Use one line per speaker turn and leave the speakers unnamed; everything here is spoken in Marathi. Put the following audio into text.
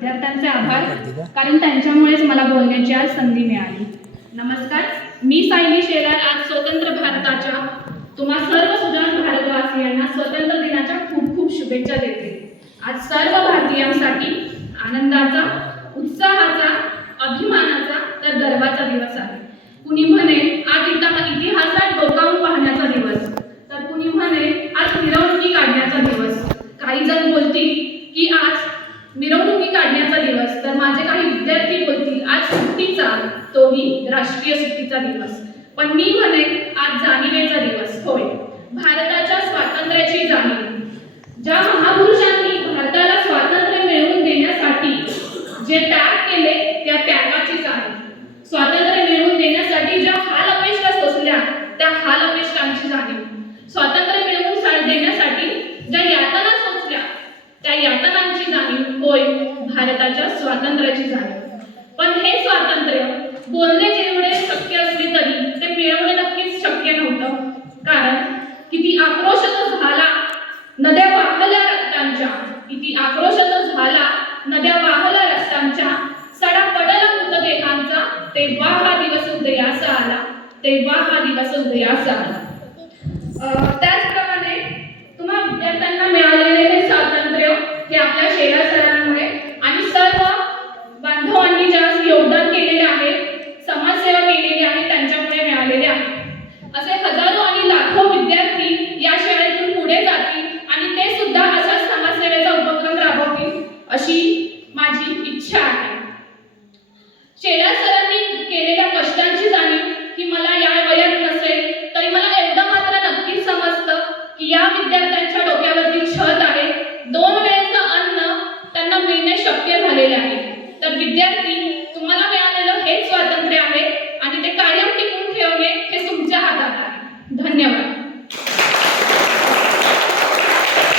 विद्यार्थ्यांचे आभार. कारण त्यांच्यामुळेच मला बोलण्याची आज संधी मिळाली. नमस्कार. मी सायली शेलार आज स्वतंत्र भारताच्या तुम्हा सर्व सुजाण भारतवासियांना स्वातंत्र्य दिनाच्या खूप खूप शुभेच्छा देते. आज सर्व भारतीयांसाठी आनंदाचा उत्साहाचा अभिमानाचा तर गर्वाचा दिवस आहे. कुणी म्हणे आज इता- इतिहासात डोकावून पाहण्याचा दिवस तर कुणी म्हणे आज मिरवणुकी काढण्याचा दिवस काही जण बोलतील की आज मिरवणुकी काढण्याचा दिवस तर माझे काही विद्यार्थी बोलतील आज सुट्टीचा तोही राष्ट्रीय सुट्टीचा दिवस. पण मी म्हणे आज जाणीवेचा दिवस होय. भारताच्या स्वातंत्र्याची जाणीव. ज्या महापुरुषांनी भारताला स्वातंत्र्य मिळवून देण्यासाठी जे त्याग केले त्या त्यागाचीच आहे. स्वातंत्र्य मिळवून देण्यासाठी ज्या हाल अपेक्षा सोसल्या त्या हाल अपेक्षांची जाणीव. स्वातंत्र्य मिळवून देण्यासाठी ज्या यातना सोसल्या त्या यातना होय भारताच्या स्वातंत्र्याची झाले. पण हे स्वातंत्र्य बोलणे जेवढे शक्य असले तरी ते मिळवणे नक्कीच शक्य नव्हतं. कारण किती आक्रोश तो झाला नद्या वाहल्या रक्तांच्या किती आक्रोश तो झाला नद्या वाहल्या रक्तांच्या सडा पडला मृतदेहांचा तेव्हा हा दिवस उदयास आला तेव्हा हा दिवस उदयास आला. त्याचप्रमाणे तुम्हा विद्यार्थ्यांना मिळालेले हे स्वातंत्र्य हे आपल्या शेरा अशी माझी इच्छा आहे. शेलार सरांनी केलेल्या कष्टांची जाणीव की मला या वयात नसेल तरी मला एवढं मात्र नक्कीच समजतं की या विद्यार्थ्यांच्या डोक्यावरती छत आहे. दोन वेळेचं अन्न त्यांना मिळणे शक्य झालेले आहे. तर विद्यार्थी